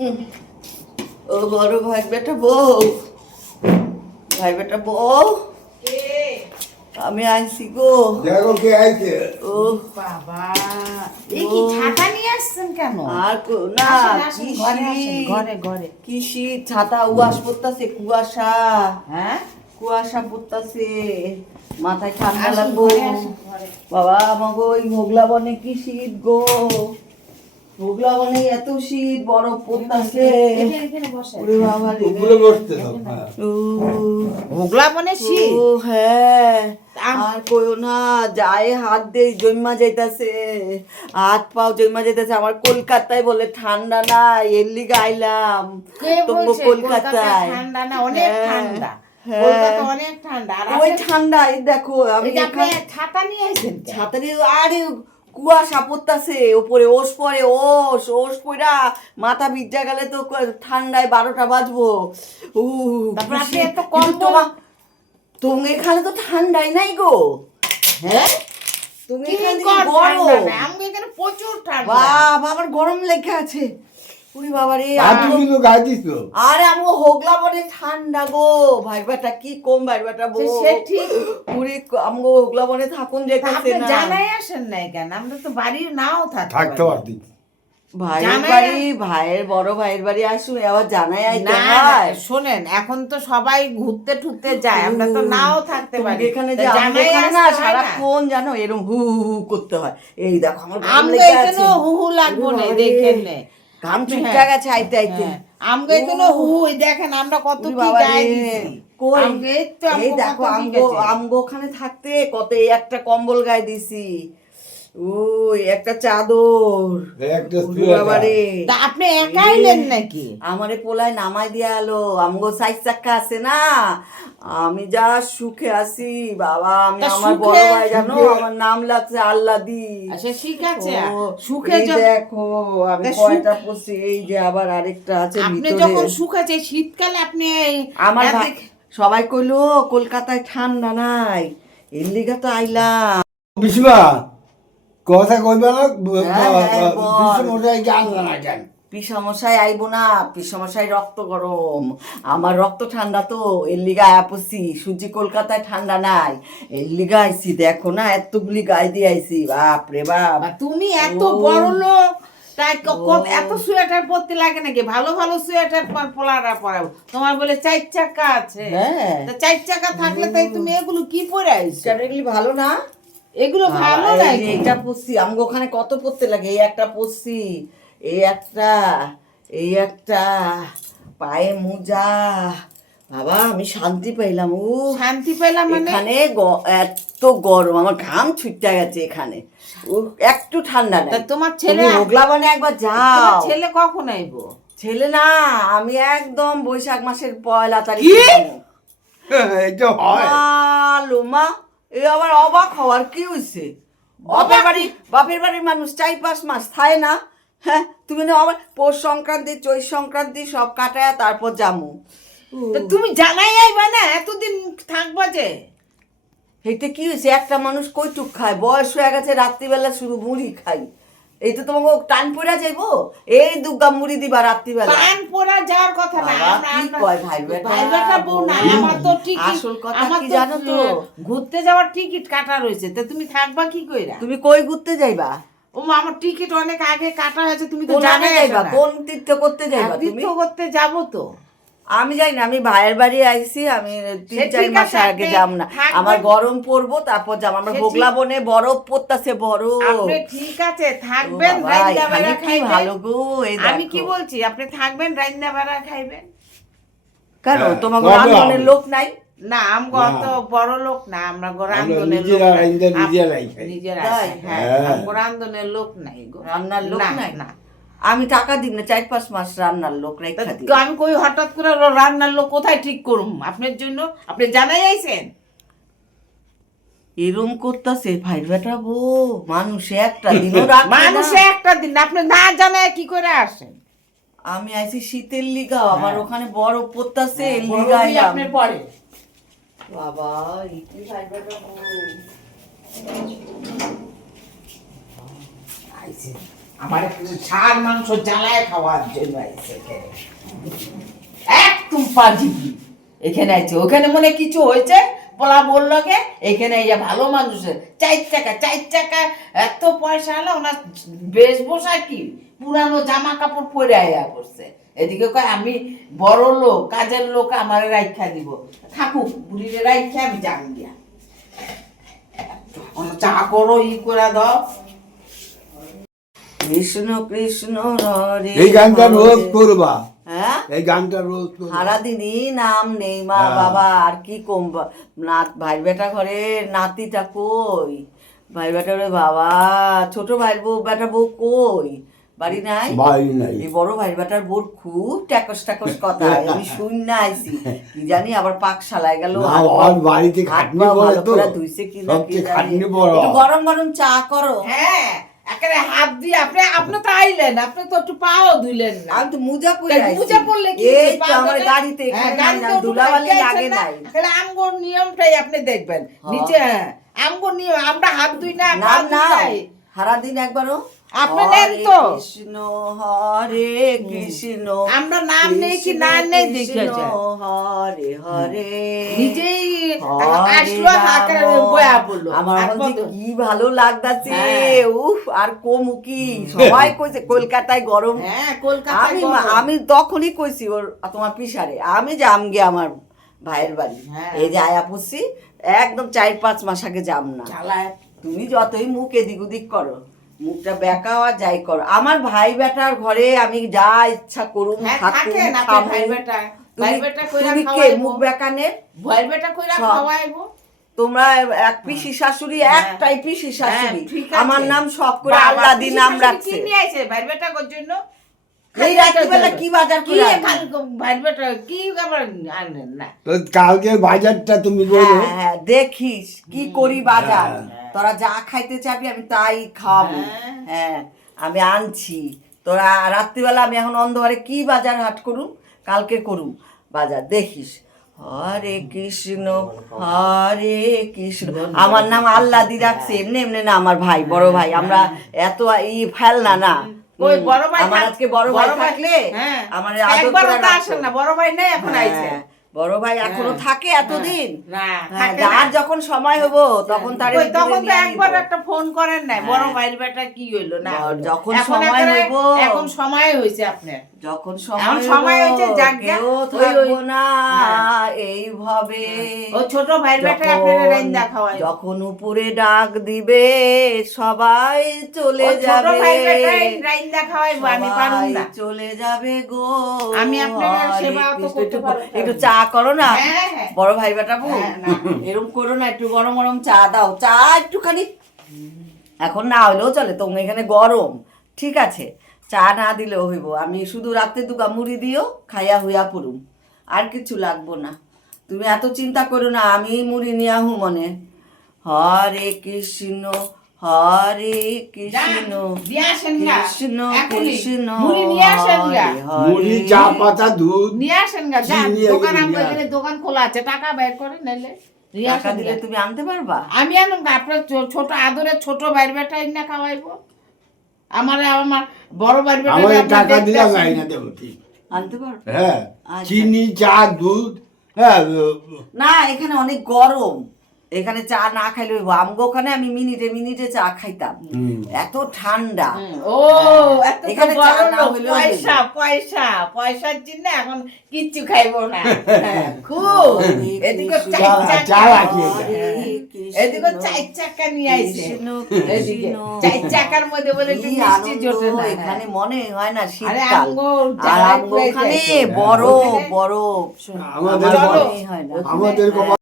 ও বড় ভাই বেটা বউ, ভাই বেটা বউ, আমি আইছি গো। দেখো কে আইছে। ও বাবা, এই কি ছাতা নিয়ে আসছেন কেন? আর না, আসেন, ঘরে আসেন, ঘরে ঘরে। কি শীত, ছাতা উয়াস পড়তাছে, কুয়াশা, হ্যাঁ, কুয়াশা পড়তাছে, মাথায় ঠান্ডা আসুন, লাগবো। ঘরে আসুন, ঘরে। বাবা আমাগো ওই মোগলা বনে কি শীত গো, মোগলা বনে এত শীত, বরফ পড়তাছে। এখানে বসেন। ওরে বাবা রে। উপরে বসতে দাও। হ্যাঁ। ও মোগলা বনে শীত? ও হ্যাঁ, আর কইও না, যায় হাত দেই জন্মা যাইতাছে, হাত পাও জন্মা যাইতাছে। আমার কলকাতায় বলে ঠান্ডা না, এর লিগে আইলাম কে তোমার বলছে কলকাতায়। ঠান্ডা না? অনেক হ্যাঁ, ঠান্ডা, হ্যাঁ। কলকাতা অনেক ঠান্ডা। আর ওই আপনি- ঠান্ডা, এই দেখো আমি এই যে আপনি এখানে ছাতা নিয়ে আসছেন কেন? ছাতারি, আরে কুয়াশা পড়তাছে উপরে, ওস পরে, ওস পড়া মাথা ভিজা গেলে তো ঠান্ডায় 12টা বাজবো। তারপর আপনি এত কিন্তু কম্বল। তুমি এখানে তো ঠান্ডাই নাই গো। হ্যাঁ, তুমি কি এখানে কর গরম। ঠান্ডা নাই? আমি এখানে প্রচুর ঠান্ডা। বাবা আমার গরম লেগে আছে। উরি বাবা রে, আমি কিন্তু গায়ে দিছ। আরে আমি হোগলা বলে ঠান্ডা গো, ভাই বেটা কি কম, ভাই বেটা বউ। সে ঠিক। উরি আমগো হোগলা বনে থাকুন যাইতাছে আপনি না। জানাই আসেন নাই কেন? আমরা তো বাড়ির নাও থাকতে পারতি। ভাইয়ের জানাই- বাড়ি, ভাইয়ের বড় ভাইয়ের বাড়ি আসুন, আবার জানাই আইতে না, হয়। শোনেন, এখন তো সবাই ঘুরতে ঠুরতে যায়, আমরা তো নাও থাকতে তুমি পারি। এখানে তা যে জানাই এখানে না আসতে হয় না? সারাক্ষণ জানো এরকম হু হু হু করতে হয়। এই দেখো আমার গরম আমগো লেগে এখানে আছে। হু হু লাগবো ওরে না, বাবা রে, দেখেন নে। ঘাম আপনি- ছুটে হ্যাঁ, গেছে আইতে আইতে। হ্যাঁ, আমগো এখানে হু হু, দেখেন আমরা কত ওরে কি বাবা গায়ে রে, দিচ্ছি। কই? আমগো এই তো এই আমগো দেখো কত আমগো দিয়েছে। আমগো ওখানে থাকতে কত, এই একটা কম্বল গায়ে দিছি, ওই একটা চাদর, একটা ওরে বাবা রে। তা আপনি একাই নেন নাকি? আমারে পোলায় নামাই দিয়া আলো, আমগো 4 চাক্কা আছে না, আমি যা সুখে আছি বাবা। আমি তা আমার বড় সুখে- ভাই জানো, আমার নাম লাগছে আল্লাদি। আচ্ছা ঠিক আছে, ও, সুখে এই দেখো আমি তা কয়টা পড়ছি, এই যে আবার আরেকটা আছে আপনি ভিতরে। যখন সুখ আছে শীতকালে আপনি আমার এত- সবাই কইলো কলকাতায় ঠান্ডা নাই, এর লিগা তো আইলাম। বিষ্মা কথা কইবা না। হ্যাঁ, হ্যাঁ, বল। বিষ্ণু মশাই জানলা না কেন? পিসামশাই আইবো না, পিসামশাই রক্ত গরম, আমার রক্ত ঠান্ডা তো, এর লিগা আপসি সুজি, কলকাতায় ঠান্ডা নাই, এর লিগা আইছি। দেখো না এতগুলি গায়ে দিয়ে আইছি, বাপ রে বাপ। আর তুমি এত ও। বড় লোক, তাই ও। এত সোয়েটার পরতে লাগে নাকি? ভালো ভালো সোয়েটার পোলারা পরাবো। তোমার বলে 4 চাকা আছে। হ্যাঁ, তা 4 চাকা থাকলে তাই তুমি এগুলো কি পরে আইছো? কেন এগুলি ভালো না? এগুলো ভালো এই নাই। যে এইটা পরছি, আমাকে ওখানে কত পরতে লাগে, এই একটা পরছি, এই একটা, এই একটা, পায়ে মোজা, বাবা আমি শান্তি পাইলাম। ও শান্তি পেলাম মানে? এখানে এত গরম, আমার ঘাম ছুটতে গেছে এখানে, ও একটু ঠান্ডা তা নাই। তোমার ছেলে, তুমি হোগলা বনে একবার তোমার যাও। ছেলে কখন আইবো? ছেলে না, আমি একদম বৈশাখ মাসের 1 তারিখ কি? যাবো। এটা হয়। লুমা, এ আবার অবাক হওয়ার কি হয়েছে? বাপের বাড়ির মানুষ 4-5 মাস থায় না। হ্যাঁ, তুমি না আমার পৌষ সংক্রান্তি, চৈত সংক্রান্তি সব কাটায় তারপর যামু। তা তুমি জানাই আইবা না, এতদিন থাকবা যে? এইটা কি হয়েছে? একটা মানুষ কইটুক খায়, বয়স হয়ে গেছে, রাত্রিবেলা শুধু মুড়ি খাই। এই তো তোমাকে টান পড়া যাইবো, এই দুর্গা মুড়ি দিবা রাত্রিবেলা। পান পোড়া যাওয়ার কথা না। বাবা, কি কয় ভাই বেটা? ভাই বেটা বউ না, আমার তো টিকিট, আসল কথা আমার কি তো জানো তো? ঘুরতে যাওয়ার টিকিট কাটা রয়েছে। তা তুমি থাকবা কি কইরা? তুমি কই ঘুরতে যাইবা? ও মা, আমার টিকিট অনেক আগে কাটা হয়েছে, তুমি তো কোন জানাই যাইবা? না। কোন তীর্থ করতে যাইবা তুমি? তীর্থ করতে যাবো তো। আমি যাই না, আমি ভাইয়ের বাড়ি আইছি, আমি 3-4 ঠিক মাস আছে, আগে আপনি যাম না। থাকবেন। আমার গরম পড়বো তারপর যাম। আমার সে হোগলা ঠিক- বনে বরফ পড়তাছে, বরফ। আপনি ঠিক আছে ও থাকবেন, বাবা, রাইন্দা এখানে বেড়া কি খাইবেন। ভালো গো, এই আমি দেখো। কি বলছি, আপনি থাকবেন, রাইন্দা বেড়া খাইবেন। কেন হ্যাঁ, তোমার কবে রান্ধনের হবে? লোক নাই? না, আমগো না। অত বড় লোক না, আমরা আমরা রান্ধনের লোক নিজেরা নাই। রাইন্দা নিজেরাই খাই। নিজেরা তাই? হ্যাঁ, হ্যাঁ। আমগো রান্ধনের লোক নাই গো। রান্নার লোক না, নাই? না। আমি টাকা দিব না, 4-5 মাস রান্নার লোক তা রাইখা দিব। আমি কই হঠাৎ করে রান্নার লোক কোথায় ঠিক করুম আপনার জন্য? আপনি জানাই আইছেন? এরম করতাছে ভাই বেটা বউ, মানুষে একটা দিনও রাখে না। মানুষে একটা দিন আপনি না জানায় কি করে আসেন? আমি আইছি শীতের লিগা, আমার ওখানে বরফ পড়তাছে, এর বড় লিগা দিন আইলাম। আপনি পরে। বাবা ইতি ভাই বেটা বউ। আইছে, আমার ছাড় মাংস জ্বালায় খাওয়ার জন্য আইছে এখানে। একদম পাজিবি এখানে আছে, ওখানে মনে কিছু হয়েছে বলা বললো কে, এখানে এই যে ভালো মানুষের 4 টাকা এত পয়সা হলো ওনার বেশভূষা কি পুরানো জামা কাপড় পরে আয়া করছে। এদিকে কয় আমি বড় লোক, কাজের লোক, আমার রাইখা দিব, থাকুক বুড়িরে রাইখা আমি যান দিয়া চা করো ই করে দাও। কৃষ্ণ কৃষ্ণ হরে এই গানটা হরে। রোজ করবা, হ্যাঁ এই গানটা রোজ করবা। সারাদিনই নাম নেই মা হ্যাঁ। বাবা আর কি কম ভাই বেটা ঘরে নাতিটা কই, ভাই বেটা রে বাবা, ছোট ভাই বউ বেটা বউ কই, বাড়ি নাই? বাড়ি নাই। এই বড় ভাই বেটার বোর খুব ট্যাকস ট্যাকস কথা আমি শুন না আইছি, কি জানি আবার পাকশালায় গেল, না, ওর বাড়িতে খাটনি পড়ে তো, ধুইছে কিনা কি সবচেয়ে জানি। খাটনি পড়ে। একটু গরম গরম চা করো। হ্যাঁ একেবারে হাত দিয়ে আপনি তো আইলেন, আপনি তো একটু পাও ধুইলেন না। আমি তো মুজা পরে তাই আইছি। মুজা পড়লে কি এই হয়েছে? তো আমার পা গাড়িতে ধুলে- হ্যাঁ, এখানে গাড়িতে না, একটু ধুলাবালি খাইতে লাগে আইছেন না? নাই। তাহলে আমগোর নিয়মটাই আপনি দেখবেন নিচে, হ্যাঁ, আমগোর নিয়ম, আমরা হাত ধুই না, পা নাম ধুই নাও নাই। সারাদিন একবারও আপনি নেন তো। কৃষ্ণ হরে কৃষ্ণ আমরা নাম নেই কি না নেই দেখে কৃষ্ণ হরে হরে নিজেই হরে আসলো হাঁকড়ে রাম। বয়া বললো। আমার আর এখন যে কত- কি ভালো লাগতাছে, হ্যাঁ। উফ আর কমু কি সবাই কইছে কলকাতায় গরম। হ্যাঁ কলকাতায় আমি গরম। আমি তখনই কইছি ওর তোমার পিসারে আমি যাম গে আমার ভাইয়ের বাড়ি, হ্যাঁ। এই যে আয়া পুষি একদম 4-5 মাস আগে যাম না। জ্বালায়। তুমি যতই মুখ এদিক ওদিক করো, মুখটা বেঁকাও আর যাই করো, আমার ভাই বেটার ঘরে আমি যা ইচ্ছা করুম হ্যাঁ, থাকুম থাকেন আপনি খামু। ভাই বেটা। ভাই তুমি বেটা কইরা তুমি কে খাওয়াইবো। মুখ বেঁকানের? ভাই বেটা কইরা সব। খাওয়াইবো। তোমরা এক পিসি শাশুড়ি, একটাই পিসি শাশুড়ি, হ্যাঁ, ঠিক আছে। আমার নাম সব করে বাবা, আল্লাহ দি পিসি নাম শাশুড়ি রাখছে। কি নিয়ে আইছে ভাই বেটা কোর জন্য? এই রাত্রিবেলা কি বাজার কি করে আনবে? খালি ভাই বেটা কি আবার আনেন না? তো কালকে বাজারটা তুমি বলো। হ্যাঁ, হ্যাঁ, দেখিস কি করি বাজার, তোরা যা খাইতে চাবি আমি তাই খাওয়াবো। হ্যাঁ। হ্যাঁ আমি আনছি, তোরা রাত্রিবেলা আমি এখন অন্ধকারে কি বাজার হাট করুম, কালকে করুম বাজার, দেখিস। হরে কৃষ্ণ হরে কৃষ্ণ, আমার নাম আল্লাহ দি রাখছে, এমনি এমনি না, আমার ভাই বড় ভাই, আমরা এত ফেলনা না। ওই বড় ভাই আমার আজকে বড় ভাই থাকলে হ্যাঁ, আমার একবারও তো আসেন না, বড় ভাই নাই এখন আইছে। বড় ভাই এখনো থাকে এতদিন, না, হ্যাঁ, থাকে না। যার যখন সময় হবো তখন তার ওই তখন তো একবার একটা ফোন করেন নাই, বড় ভাইয়ের বেটা কি হইলো না হইলো। যখন এখন সময় একেবারে- হইব, এখন সময় হয়েছে আপনার। যখন এখন সময় হয়েছে, যাক গে। কেউ ওই- থাকবো ওই- না হ্যাঁ। এইভাবে। ও ছোট ভাইয়ের বেটা যখন- আপনার রাইন্দা খাওয়াই। যখন উপরে ডাক দিবে সবাই চলে ও ছোট যাবে, ভাইয়ের বেটা রাইন্দা খাওয়াইবো, আমি পারুম সবাই না। চলে যাবে গো। আমি আপনার হরে সেবা অত কৃষ্ণ, করতে একটু পারবো না। একটু চা করো না, হ্যাঁ, হ্যাঁ। বড় ভাই বেটাবু, হ্যাঁ, না। এরকম করো না, একটু গরম গরম চা দাও, চা একটুখানি, এখন না হলেও চলে, তোমার এখানে গরম, ঠিক আছে, চা না দিলেও হইব, আমি শুধু রাত্রে দুগা মুড়ি দিও, খাইয়া হইয়া পড়ুম, আর কিছু লাগবো না, তুমি এত চিন্তা করো না, আমি মুড়ি নিয়ে আহু মনে। হরে কৃষ্ণ হরে কৃষ্ণ দিয়ে আসেন গা। কৃষ্ণ এখনই। কৃষ্ণ মুড়ি নিয়ে আসেন গা। হরে হরে। মুড়ি, চা পাতা, দুধ। নিয়ে আসেন গা, যান, চিনি এগুলো দোকান নিয়ে আমাদের আস। এখানে দোকান খোলা আছে, টাকা বের করে নিলে নিয়ে টাকা আসেন দিলে গা। তুমি আনতে পারবা? আমি আনুন গা, আপনার ছোট আদরের ছোট ভাইয়ের বেটা না খাওয়াইবো, আমার বড় ভাইয়ের বেটা আমাকে আপনি টাকা দেখতে দিলাম আসেন। নাই না দেবো ঠিক। আনতে পারবা? হ্যাঁ, আচ্ছা। চিনি, চা, দুধ। হ্যাঁ, না এখানে অনেক গরম, এখানে চা না খাইলে হইব, আমগো ওখানে আমি মিনিটে মিনিটে চা খাইতাম, এত ঠান্ডা। ও এত তো এখানে চা বড় না লোক, হইলেও পয়সা পয়সা পয়সার জন্য এখন কিচ্ছু খাইবো না। খুব এদিকে চা রাখি এটা। এদিকে 4 চাকা নিয়ে আইছে, কৃষ্ণ এদিকে কৃষ্ণ 4 চাকার মধ্যে বলে একটু কি মিষ্টি আনন্দ, জোটে না এখানে মনে হয় না আরে শীতকাল, আমগো আর জ্বালায় আমগো পুড়াইতে ওখানে আইছে। বরফ ওখানে- বরফ, আমাদের আমার চলো। মনেই হয় না। আমাদের